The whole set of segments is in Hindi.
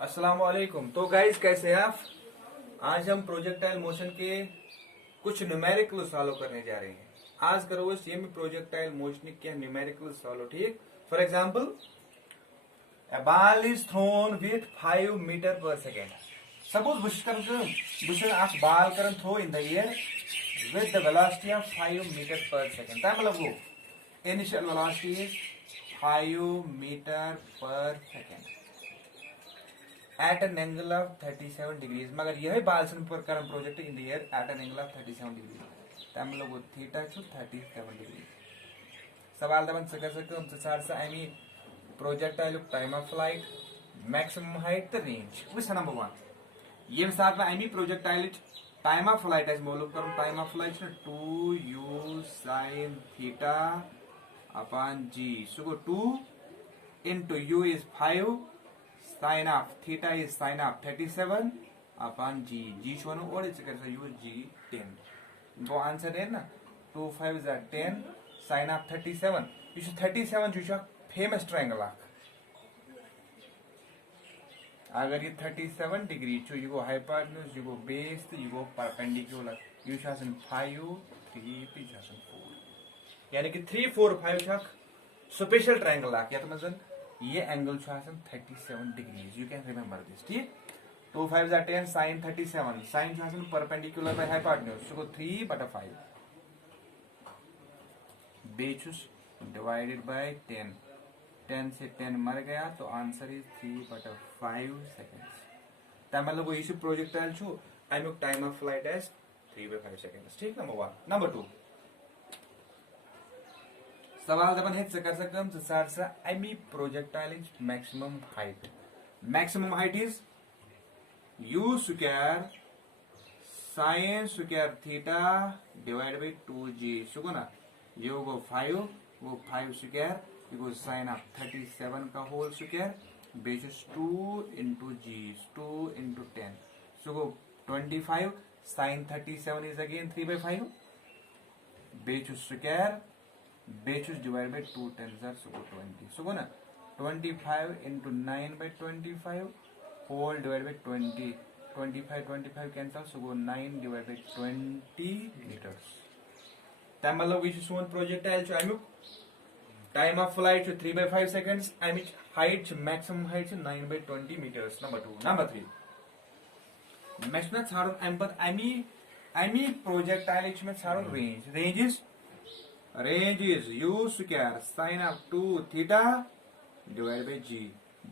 अस्सलाम वालेकुम। तो गाइस कैसे हैं आप। आज हम प्रोजेक्टाइल मोशन के कुछ न्यूमेरिकल सॉल्व करने जा रहे हैं। आज करो इस ये प्रोजेक्टाइल मोशन के न्यूमेरिकल सॉल्व। ठीक, for example a ball is thrown with 5 meter per second. Suppose बुश बाल कर throw in the air with the velocity of 5 meter per second. तय मतलब वो initial velocity is 5 meter per second at an angle of 37 degrees. मगर यह बाल पर करम project in the air at an angle of 37 degrees. तय मतलब वो थीटा छु 37 डिग्री। सवाल दबन सकर अमी projectile time of flight, maximum height तो रेंज वह नंबर वन। ये साथ में अमी प्रोजेक्टाइल टाइम ऑफ फ्लाइट मालूम कर। Time of flight 2u sin theta upon g. So गो 2 into u is 5 sin of theta is sin of 37 upon g। g शोनो और इसे कर u g 10। वो आंसर है ना 2 5 is 10 sin of 37। ये 37 जो फेमस ट्रायंगल अगर ये 37 डिग्री चो ये हाइपोटेन्यूज ये बेस तो ये परपेंडिकुलर ये 5 3 4 यानी कि 3 4 5 स्पेशल ट्रायंगल ये ये angle 37 degrees. You can remember this. ठीक, 2 5 10 sin 37 sin perpendicular by hypotenuse so 3 बटा 5 बेचुस डिवाइडेड बाय 10 10 से 10 मर गया तो आंसर इज 3/5 सेकेंड्स। मतलब वो प्रोजेक्टाइल छु अमुक time of flight as 3/5 seconds. ठीक, नंबर वन। नंबर टू सवाल दबन है कर सकम तो अमी projectile maximum height. Maximum height is u square sine square theta divide by 2g। सुको ना ये वो 5 वो 5 स्क्वायर साइन ऑफ 37 का होल स्क्वायर बेसिस 2 into g 2 into 10 so 25 sine 37 is again 3/5 बेसिस स्क्वायर बेसिस डिवाइड बाय 2 10 सो 20 सो ना 25 into 9/25 whole divide by 20 25 cancel so 9 divide by 20 meters. तब मतलब ये सोन प्रोजेक्टाइल अमुक टाइम ऑफ फ्लाइट 3/5 सेकेंड्स अमिच height maximum height 9/20 meters. Number two. Number three मैं छाड़ अमी प्रोजेक्टाइल में छाड़ range is u square sine of 2 theta divide by g।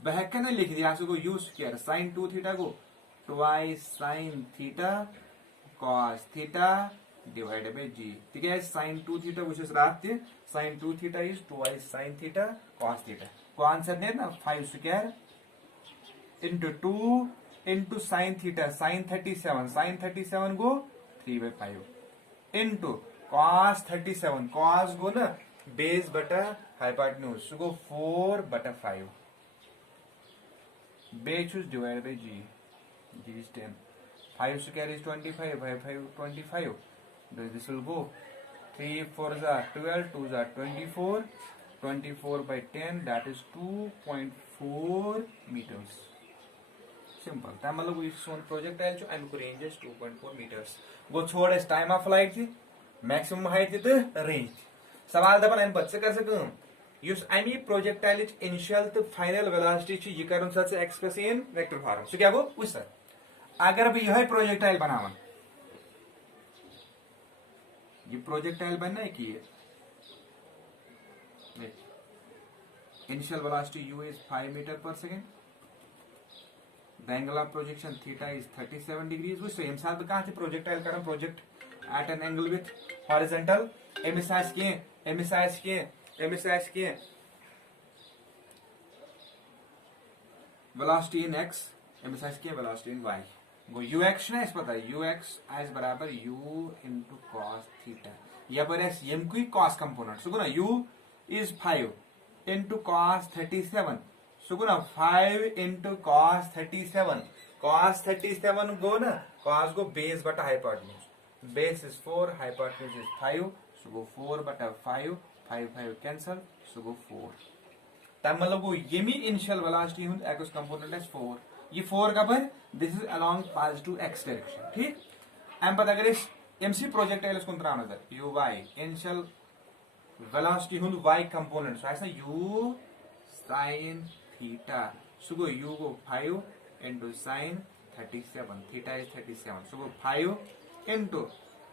बहक ना लिख दिया सो u स्क्वायर साइन 2 थीटा को twice sine theta cos theta divided by g। ठीक है, साइन 2 थीटा वो रात sine 2 theta is twice sine theta cos theta को आंसर दे ना 5 square into 2 into sine theta sine 37 गो 3/5 इंटू कॉस 37 कॉस गो ना बेस बटा हाइपोटेन्यूज गो 4/5 base divide by g is 10 5 square is 25 5 25 this will go 3 4s are 12 2s are 24 by 10 that is 2.4 meters। Simple था मतलब इस सोन प्रोजेक्टाइल जो अमुक रेंज इज 2.4 मीटर्स। वो छोड़ टाइम ऑफ फ्लाइट थी मैक्सिमम हाइट थी रेंज। सवाल दबन अम बच्चे कर सकूं युस अमी प्रोजेक्टाइल इनिशियल तो फाइनल वेलोसिटी यह कर express in vector form so क्या गो उस अगर अब यह प्रोजेक्टाइल बनावन ये प्रोजेक्टाइल बनना है कि initial velocity u is 5 meter per second the angle of projection theta is 37 degrees. वो सेम साथ कहां थे प्रोजेक्टाइल करम project at an angle with horizontal एमिसाइज के वेलोसिटी इन x एमिसाइज के वेलोसिटी इन y। वो ux ना इस पता है ux एज बराबर u इंटू कॉस थीटा या पर यम कोई कॉस कंपोनेंट सो ना u इज 5 इंटू कॉस 37 सो ना 5 इंटू कॉस 37 गो ना कॉस गो बेस बटा hypotenuse base is 4 hypotenuse is 5 so गो 4/5 5 कैंसल सो गो 4। तब मतलब वो यमी initial velocity x component is 4 ये 4 कपर this is along positive x direction ठीक अम पत अगर एमसी प्रोजेक्टाइल कुन त्रा नजर यू वाई इनिशियल वेलोसिटी हुंद y component so u sine theta so गो u go 5 into sin 37 theta is 37 so 5 into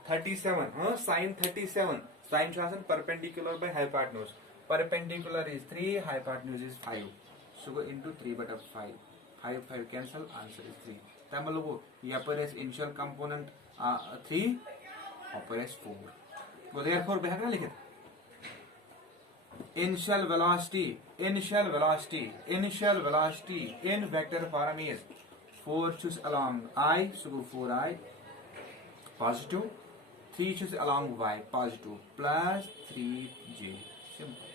37 sin 37 sin is perpendicular by hypotenuse perpendicular is 3 hypotenuse is 5 so go into 3 but 5 cancel answer is 3 तब लोगो यहाँ पर is initial component 3 upper is 4 so therefore बेहतर लिखे initial velocity in vector form is 4 choose along I so go 4I positive 3 choose along Y positive plus 3J simple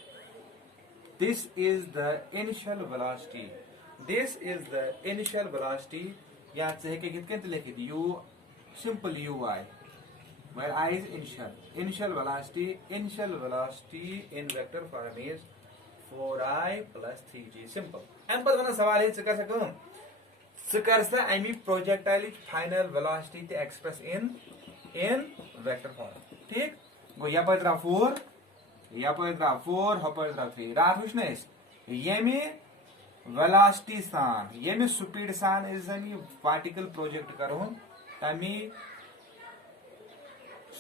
this is the initial velocity याद से कि कितने लिखित u simple uy where I is initial velocity in vector form is 4I plus 3G simple अम पत वन सवाल है कर सकूं कर अमी प्रोजेक्टाइल फाइनल वेलोसिटी ते एक्सप्रेस इन वेक्टर फॉर्म ठीक गो यपर द्रा 4 हपर द्रा 3 रात वुच न यमी वेलोसिटी सान यमी स्पीड सान इज यमी पार्टिकल प्रोजेक्ट करहुन तमी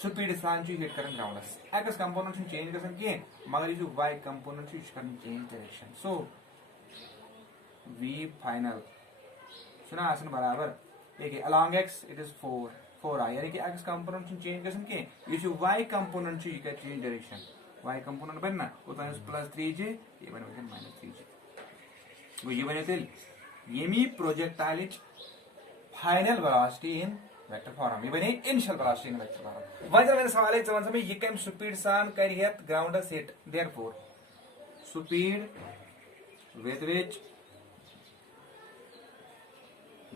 स्पीड सान हिट कर ग्राउंडस एक्स कंपोनेंट चेंज गसन कह मगर यह वाई कंपोनेंट कर change direction so we final सुना बराबर देखिए along x it is 4I यानी कि एक्स कंपोनेंट चेंज गसन कह यह वाई कंपोनेंट यह कर चेंज डायरेक्शन वाई कंपोनेंट बन ना उतना प्लस 3J ये बन माइनस 3J ये बने तेल यमी प्रोजेक्टाइल फाइनल वेलोसिटी इन वेक्टर फॉर्म ये बने इनिशियल वेलोसिटी इन वेक्टर फॉर्म वजह मैंने सवाल है जवन समय ये कम स्पीड सान कर हेत grounds hit therefore speed with which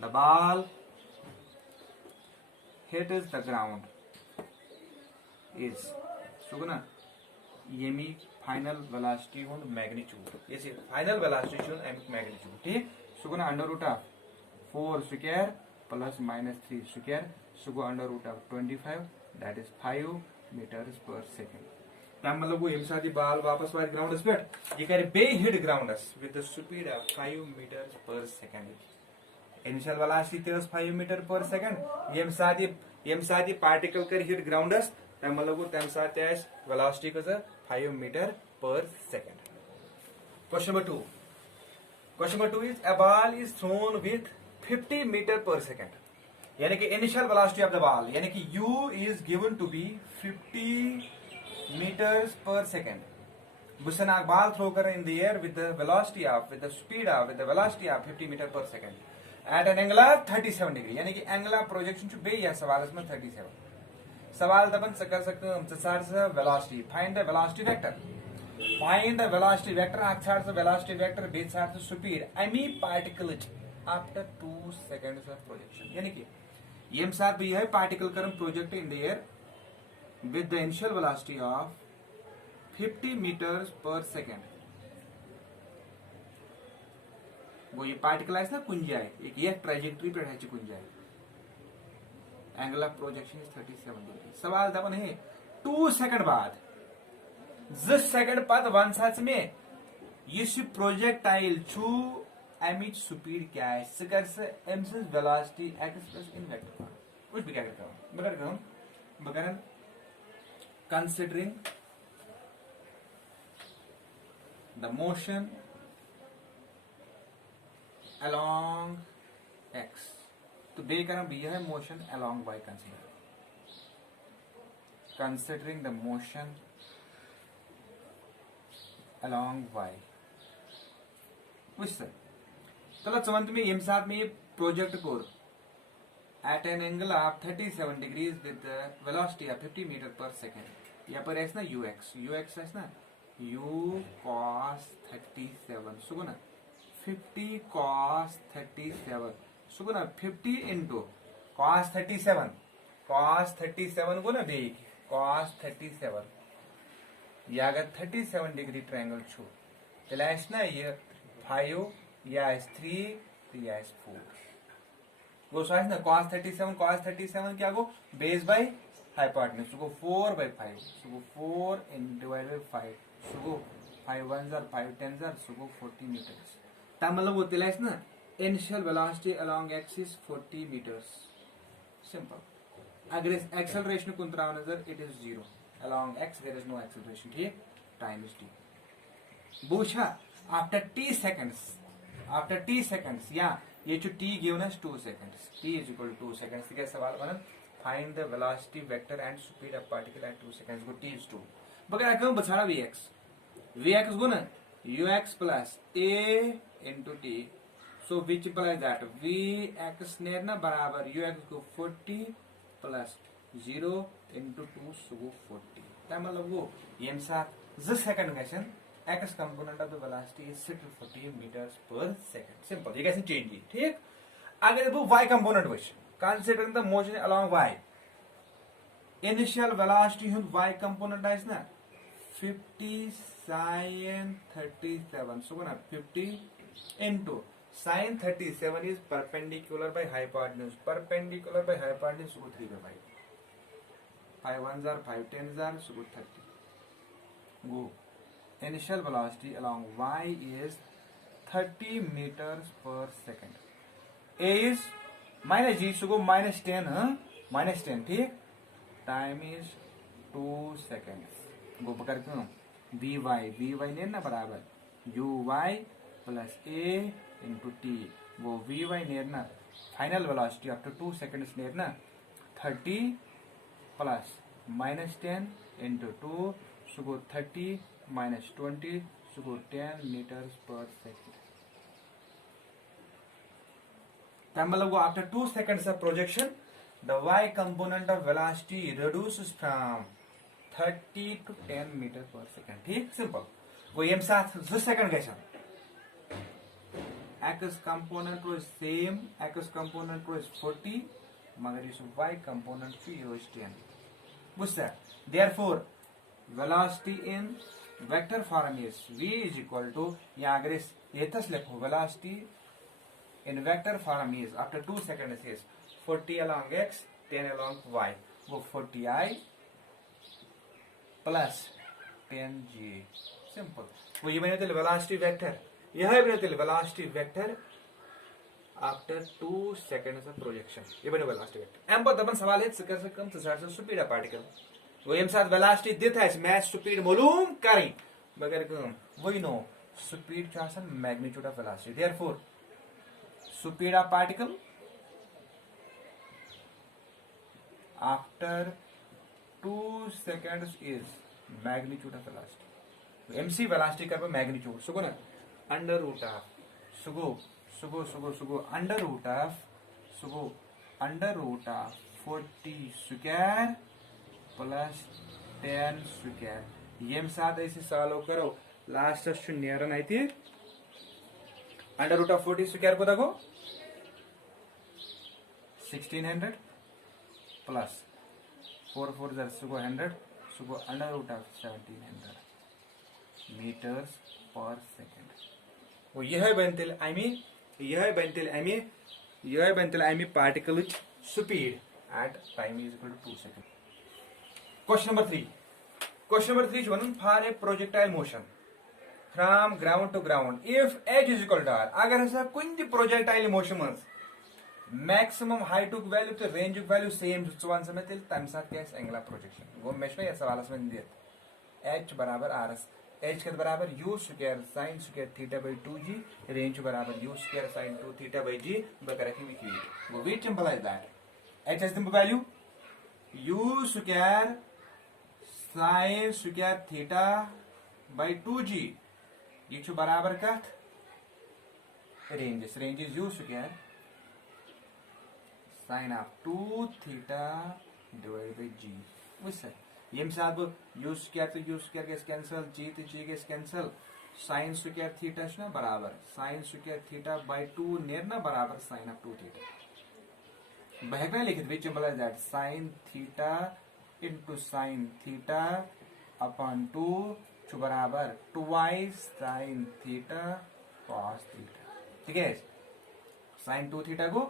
the ball hit is the ground is सुगना यमी फाइनल वेलोसिटी हुन मैग्नीट्यूड ये फाइनल वेलोसिटी हुन एम मैग्नीट्यूड ठीक सुगना under root of 4 square plus minus 3 square सुगो under root of 25 that is 5 meters पर सेकंड तम मतलब वो यम साथी बाल वापस वार ग्राउंडस पे ये करे बे hit grounds with the speed of 5 meters पर second initial velocity 5 meter per second यम साथी पार्टिकल कर हिट ग्राउंडस तम मतलब तम साथ वेलोसिटी कस 5 meter per second question number 2 is a ball is thrown with 50 meter per second यानी कि initial velocity of the ball यानी कि u is given to be 50 metres पर सेकंड बुसन आग बॉल थ्रो कर in the air with the speed of with the velocity of 50 meter per second at an angle of 37 degree यानी कि एंगल ऑफ प्रोजेक्शन बे या सवाल में 37 सवाल दपन कर सकते हम velocity find the velocity vector अख छाड़ वेलोसिटी वेक्टर बे छाड़ स्पीड अमी particle after 2 seconds of projection यानी कि यम साथ भी है पार्टिकल कर project in the air with the initial velocity of 50 metres पर सेकंड वो ये पार्टिकल है ना कुंज जाए एक ये ट्रेजेक्टरी पे है कुंज जाए angle of projection is 37 degree सवाल दपन है 2 सेकंड बाद 2 सेकंड बाद वन सच में ये प्रोजेक्टाइल छु अमिच स्पीड क्या है सकर से एमस velocity express in vector form कुछ भी क्या करता हूं बगैर considering the motion along x तो बे करम भी है motion along y considering the motion along y which sir चलो चवंत में यम साथ में project core at an angle of 37 degrees with the velocity of 50 meter per second यहाँ पर है ना ux है ना u cos 37 सुगो ना 50 cos 37 सुगो ना 50 into cos 37 को ना बे cos 37 या अगर 37 डिग्री ट्रायंगल छु तेला ना ये 5 या 3 या 4 गो सो ना cos 37 क्या गो बेस बाय हाइपोटेन्यूज गो 4/5 सो गो 4 इन डिवाइड बाय 5 सो गो 5 1 जार 5 10 जार सो गो 40 मीटर्स ता मतलब वो तेला ना initial velocity along x is 40 meters simple अगर इस एक्सेलरेशन को तराव नजर it is 0 along x there is no acceleration ठीक टाइम इज t बुझा आफ्टर t सेकंड्स या ये जो t given us 2 seconds t is equal to 2 seconds के सवाल बनन find the velocity vector and speed of particle at 2 seconds गो t इज 2 बगैर कम बछाड़ा vx गो ना ux प्लस a into t so which implies that vx नेर ना बराबर ux को 40 प्लस 0 into 2 so गो 40 ता मतलब वो यम साथ 2 second गसन x component of the velocity is 40 meters per second simple ये कैसे चेंज की ठीक अगर वो y component वश considering the motion along y initial velocity हुन y component आइस ना 50 sin 37 so ना 50 into sin 37 is perpendicular by hypotenuse so 3/5 5 1s are 5 10s are so 30 go initial velocity along y is 30 meters per second. A is minus g, so go minus 10, minus 10, ठीक? Time is 2 seconds. go पकड़ क्यों? vy ने ना बराबर uy plus a into t. वो vy ने ना final velocity after 2 seconds ने ना 30 plus minus 10 into 2, so go 30 minus 20 so go 10 meters per second मतलब after 2 seconds of projection the y component of velocity reduces from 30 to 10 meters per second ठीक simple वो यम साथ 2 second गयसन x component was same x component was 40 मगर इस y component की was 10 बुझता therefore velocity in vector form is v is equal to या अगर इस एतस लिखो velocity in vector form is after 2 seconds is 40 along x 10 along y वो 40i plus 10j simple वो ये बने थे velocity vector यह बने थे velocity vector after 2 seconds of projection ये बने velocity vector एम पर दबन सवाल है कर से कम से स्पीड ऑफ पार्टिकल वो यम साथ वेलोसिटी दिता है मैच स्पीड मालूम करें मगर वही नो स्पीड क्या है magnitude of velocity therefore speed of particle after 2 seconds is magnitude of velocity एमसी वेलोसिटी का मैग्नीट्यूड सुगो ना अंडर रूट ऑफ सुगो under root of 40 square plus 10 square यम साथ ऐसे सॉल्व करो लास्ट नेरन आई अंडर रूट ऑफ 40 स्क्वायर को देखो 1600 प्लस 4 4 सुगो 100 सुगो अंडर रूट ऑफ 1700 मीटर्स पर सेकंड वो यह बनते I mean particle speed at time is equal to 2 second Question number 3 is one for a projectile motion from ground to ground if h is equal to r अगर ऐसा कोई भी projectile motion में maximum height to value तो range value same वन समय तिल तम साथ क्या है angular projection वो मैच में ऐसा वाला समझ दिया h बराबर r h के बराबर u square sin square theta by 2g range बराबर u square sin 2 theta by g बकर रखी हुई वो which implies that h has the value u square sine square theta by 2g ये जो बराबर का range is you square sine of 2 theta divide by g वैसे ये साथ यू स्क्वायर तो यू स्क्वायर के कैंसिल g तो g के कैंसिल साइन स्क्वायर थीटा ना बराबर साइन स्क्वायर थीटा बाय 2 नेर ना बराबर साइन ऑफ 2 थीटा बहकना लिखित which implies that sine theta into sin theta upon 2 जो बराबर 2y sin theta cos theta ठीक है sin 2 थीटा को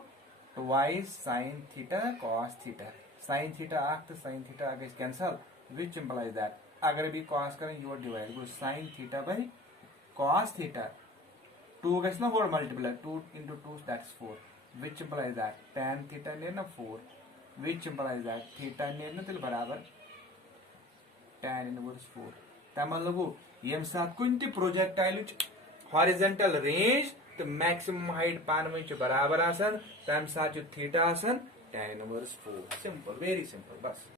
twice sin theta cos theta. Sin theta act sin theta गई cancel, which implies that अगर भी cos करें your divide go sin theta by cos theta. 2 गई ना 4 multiply 2 into 2 that's 4, which implies that tan theta ने ना 4, which implies that theta ने ना तिल बराबर tan inverse 4. तब मतलब वो ये साथ कुंती प्रोजेक्टाइल हॉरिजॉन्टल रेंज तो मैक्सिमम हाइट पान में बराबर आसन तम साथ थीटा आसन tan inverse 4. Simple, very simple बस.